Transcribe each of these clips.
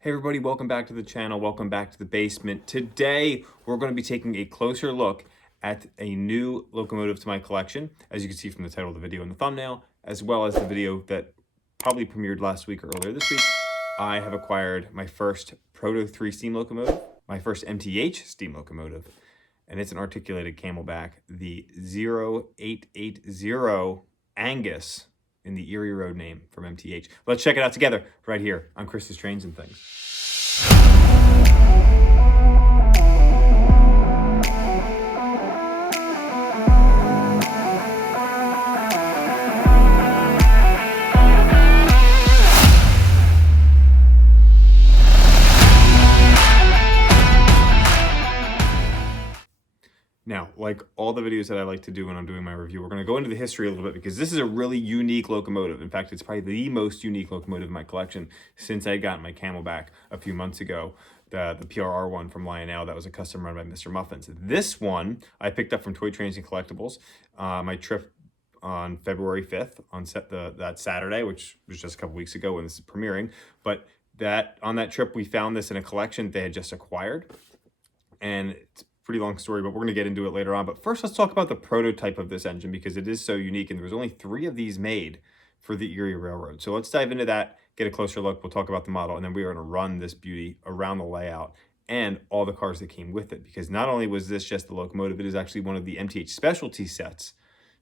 Hey everybody, welcome back to the channel. Welcome back to the basement. Today, we're going to be taking a closer look at a new locomotive to my collection, as you can see from the title of the video and the thumbnail, as well as the video that probably premiered last week or earlier this week. I have acquired my first Proto 3 steam locomotive, my first MTH steam locomotive, and it's an articulated Camelback, the 0880 Angus, in the Erie road name from MTH. Let's check it out together right here on Chris's Trains and Things. Now, like all the videos that I like to do when I'm doing my review, we're going to go into the history a little bit because this is a really unique locomotive. In fact, it's probably the most unique locomotive in my collection since I got my Camelback a few months ago, the PRR one from Lionel that was a custom run by Mr. Muffins. This one I picked up from Toy Trains and Collectibles. My trip on February 5th on that Saturday, which was just a couple weeks ago when this is premiering. But on that trip, we found this in a collection they had just acquired. And it's pretty long story, but we're going to get into it later on. But first, let's talk about the prototype of this engine because it is so unique, and there was only 3 of these made for the Erie Railroad. So let's dive into that, get a closer look. We'll talk about the model, and then we are going to run this beauty around the layout and all the cars that came with it, because not only was this just the locomotive, it is actually one of the MTH specialty sets.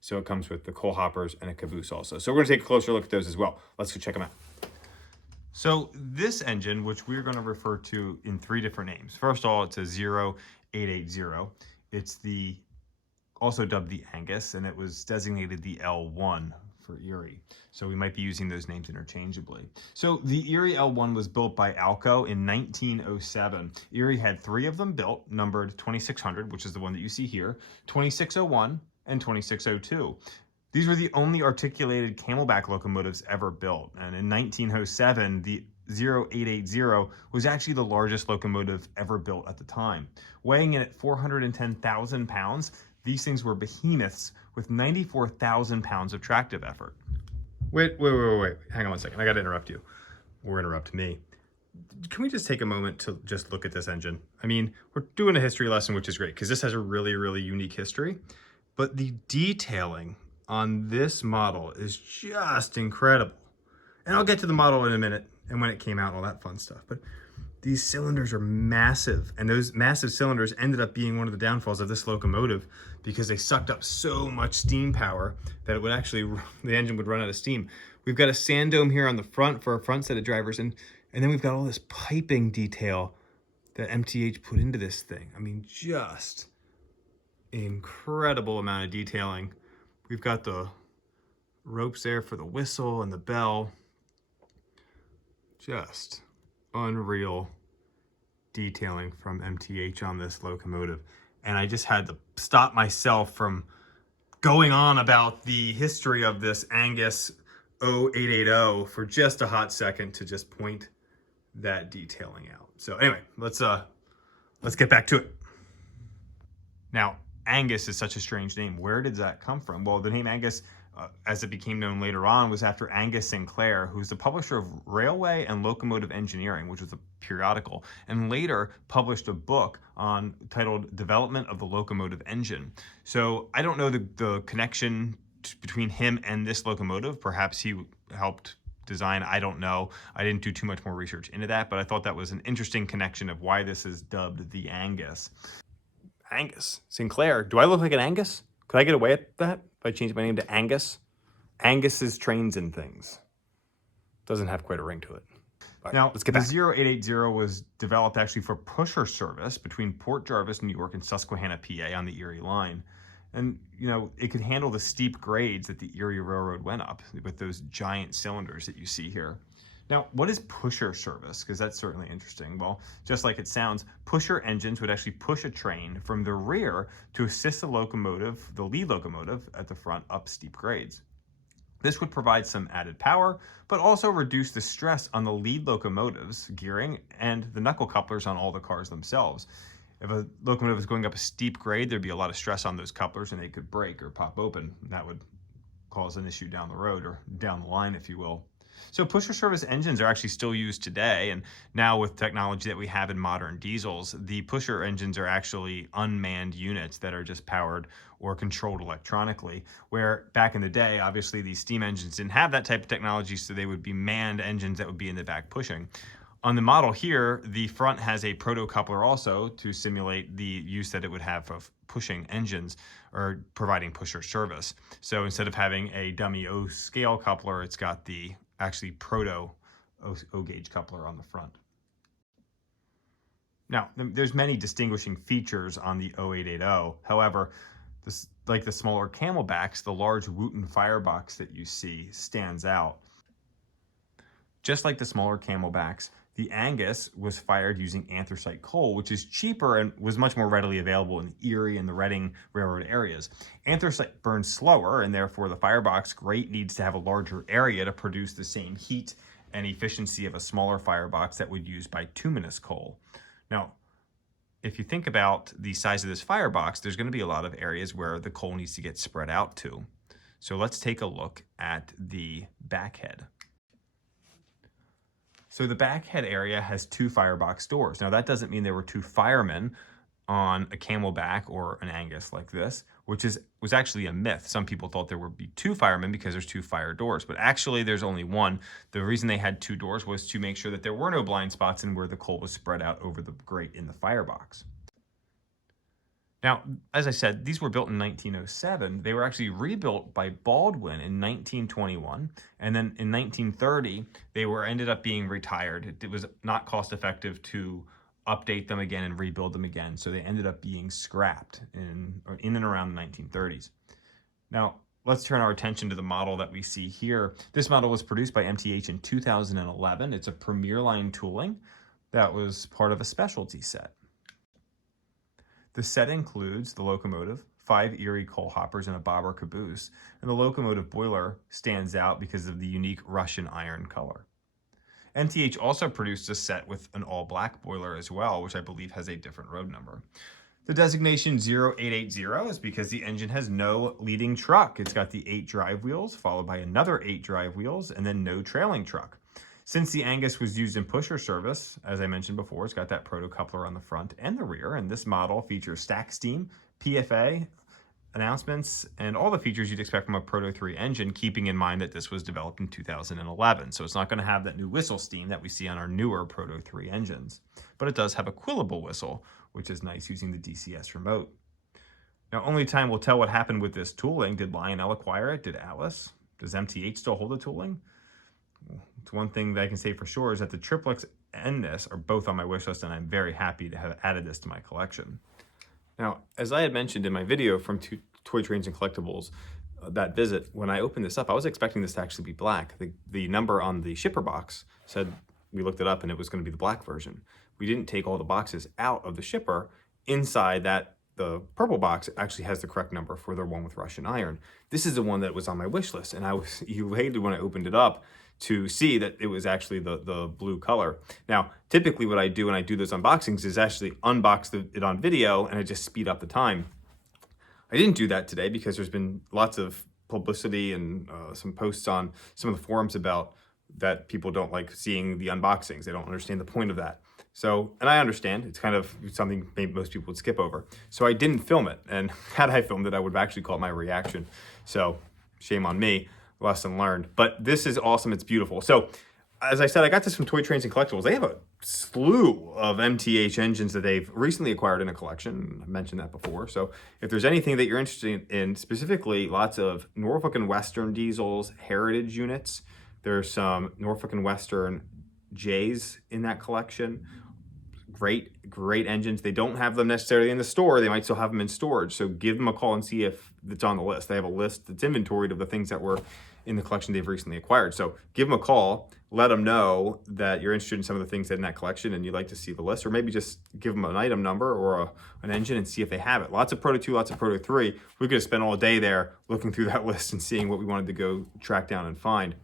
So it comes with the coal hoppers and a caboose also. So we're going to take a closer look at those as well. Let's go check them out. So this engine, which we're going to refer to in 3 different names. First of all, it's a 0880. It's also dubbed the Angus, and it was designated the L1 for Erie. So we might be using those names interchangeably. So the Erie L1 was built by Alco in 1907. Erie had 3 of them built, numbered 2600, which is the one that you see here, 2601, and 2602. These were the only articulated Camelback locomotives ever built. And in 1907, the 0880 was actually the largest locomotive ever built at the time. Weighing in at 410,000 pounds, these things were behemoths with 94,000 pounds of tractive effort. Wait. Hang on one second. I got to interrupt you. Or interrupt me. Can we just take a moment to just look at this engine? I mean, we're doing a history lesson, which is great because this has a really, really unique history. But the detailing on this model is just incredible. And I'll get to the model in a minute and when it came out and all that fun stuff. But these cylinders are massive, and those massive cylinders ended up being one of the downfalls of this locomotive because they sucked up so much steam power that it would actually, the engine would run out of steam. We've got a sand dome here on the front for a front set of drivers, and then we've got all this piping detail that MTH put into this thing. I mean, just incredible amount of detailing. We've got the ropes there for the whistle and the bell. Just unreal detailing from MTH on this locomotive. And I just had to stop myself from going on about the history of this Angus 0880 for just a hot second to just point that detailing out. So anyway, let's get back to it. Now, Angus is such a strange name. Where did that come from? Well, the name Angus, as it became known later on, was after Angus Sinclair, who's the publisher of Railway and Locomotive Engineering, which was a periodical, and later published a book titled Development of the Locomotive Engine. So I don't know the connection between him and this locomotive. Perhaps he helped design, I don't know. I didn't do too much more research into that, but I thought that was an interesting connection of why this is dubbed the Angus. Angus Sinclair. Do I look like an Angus? Could I get away with that if I changed my name to Angus? Angus's Trains and Things. Doesn't have quite a ring to it. Right, now, let's get back. The 0880 was developed actually for pusher service between Port Jarvis, New York, and Susquehanna, PA on the Erie line. And, you know, it could handle the steep grades that the Erie Railroad went up with those giant cylinders that you see here. Now, what is pusher service? Because that's certainly interesting. Well, just like it sounds, pusher engines would actually push a train from the rear to assist the locomotive, the lead locomotive, at the front up steep grades. This would provide some added power, but also reduce the stress on the lead locomotives, gearing, and the knuckle couplers on all the cars themselves. If a locomotive is going up a steep grade, there'd be a lot of stress on those couplers and they could break or pop open. And that would cause an issue down the road or down the line, if you will. So pusher service engines are actually still used today, and now with technology that we have in modern diesels, the pusher engines are actually unmanned units that are just powered or controlled electronically, where back in the day, obviously these steam engines didn't have that type of technology, so they would be manned engines that would be in the back pushing. On the model here, the front has a proto-coupler also to simulate the use that it would have of pushing engines or providing pusher service. So instead of having a dummy O scale coupler, it's got the actually proto O gauge coupler on the front. Now, there's many distinguishing features on the 0880. However, like the smaller Camelbacks, the large Wooten firebox that you see stands out. Just like the smaller Camelbacks, the Angus was fired using anthracite coal, which is cheaper and was much more readily available in Erie and the Reading Railroad areas. Anthracite burns slower, and therefore the firebox grate needs to have a larger area to produce the same heat and efficiency of a smaller firebox that would use bituminous coal. Now, if you think about the size of this firebox, there's going to be a lot of areas where the coal needs to get spread out to. So let's take a look at the backhead. So the backhead area has two firebox doors. Now that doesn't mean there were two firemen on a Camelback or an Angus like this, which was actually a myth. Some people thought there would be two firemen because there's two fire doors, but actually there's only one. The reason they had two doors was to make sure that there were no blind spots in where the coal was spread out over the grate in the firebox. Now, as I said, these were built in 1907. They were actually rebuilt by Baldwin in 1921. And then in 1930, they ended up being retired. It was not cost effective to update them again and rebuild them again. So they ended up being scrapped in and around the 1930s. Now, let's turn our attention to the model that we see here. This model was produced by MTH in 2011. It's a Premier Line tooling that was part of a specialty set. The set includes the locomotive, 5 Erie coal hoppers, and a bobber caboose, and the locomotive boiler stands out because of the unique Russian iron color. MTH also produced a set with an all-black boiler as well, which I believe has a different road number. The designation 0880 is because the engine has no leading truck. It's got the 8 drive wheels, followed by another 8 drive wheels, and then no trailing truck. Since the Angus was used in pusher service, as I mentioned before, it's got that proto-coupler on the front and the rear, and this model features stack steam, PFA, announcements, and all the features you'd expect from a Proto 3 engine, keeping in mind that this was developed in 2011. So it's not going to have that new whistle steam that we see on our newer Proto 3 engines. But it does have a quillable whistle, which is nice using the DCS remote. Now, only time will tell what happened with this tooling. Did Lionel acquire it? Did Atlas? Does MTH still hold the tooling? It's one thing that I can say for sure is that the triplets and this are both on my wish list, and I'm very happy to have added this to my collection. Now, as I had mentioned in my video from Toy Trains and Collectibles, that visit, when I opened this up, I was expecting this to actually be black. The number on the shipper box said, we looked it up, and it was going to be the black version. We didn't take all the boxes out of the shipper. Inside that, the purple box actually has the correct number for the one with Russian iron. This is the one that was on my wish list, and I was elated when I opened it up to see that it was actually the blue color. Now, typically what I do when I do those unboxings is actually unbox it on video, and I just speed up the time. I didn't do that today because there's been lots of publicity and some posts on some of the forums about that people don't like seeing the unboxings. They don't understand the point of that. So, and I understand, it's kind of something maybe most people would skip over. So I didn't film it, and had I filmed it, I would have actually called my reaction. So, shame on me. Lesson learned. But this is awesome. It's beautiful. So, as I said, I got this from Toy Trains and Collectibles. They have a slew of MTH engines that they've recently acquired in a collection. I mentioned that before. So, if there's anything that you're interested in, specifically lots of Norfolk and Western diesels, heritage units. There's some Norfolk and Western J's in that collection. Great engines. They don't have them necessarily in the store. They might still have them in storage. So give them a call and see if it's on the list. They have a list that's inventoried of the things that were in the collection they've recently acquired. So give them a call, let them know that you're interested in some of the things in that collection and you'd like to see the list, or maybe just give them an item number or an engine and see if they have it. Lots of Proto 2, lots of Proto 3. We could have spent all day there looking through that list and seeing what we wanted to go track down and find.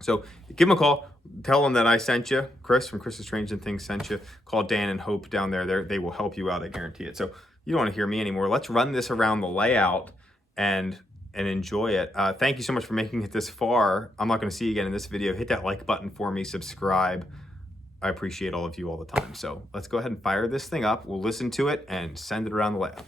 So give them a call. Tell them that I sent you. Chris from Chris's Strange and Things sent you. Call Dan and Hope down there. They will help you out. I guarantee it. So you don't want to hear me anymore. Let's run this around the layout and and enjoy it. Thank you so much for making it this far. I'm not going to see you again in this video. Hit that like button for me, subscribe. I appreciate all of you all the time. So let's go ahead and fire this thing up. We'll listen to it and send it around the lab.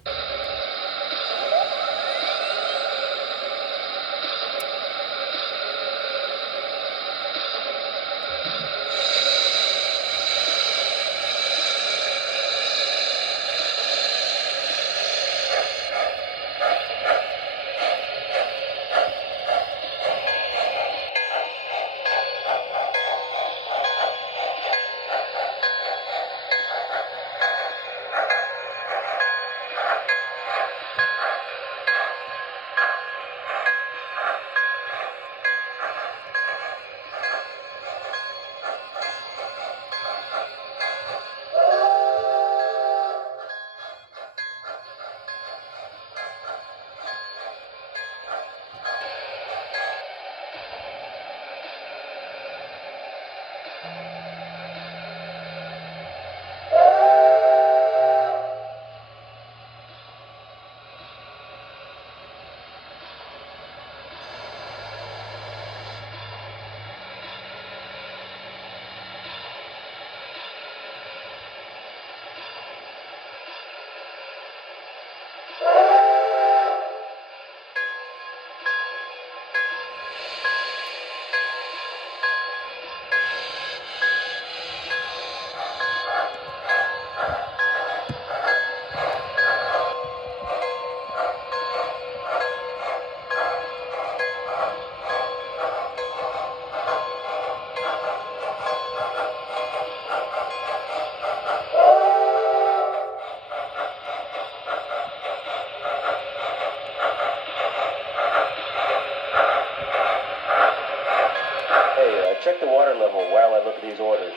Check the water level while I look at these orders.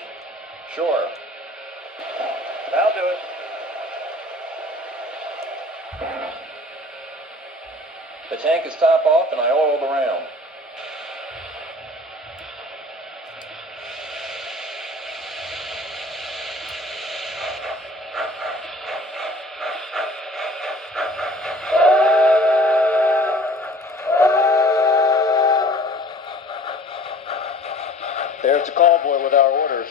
Sure. I'll do it. The tank is top off and I oiled around. There's the call boy with our orders.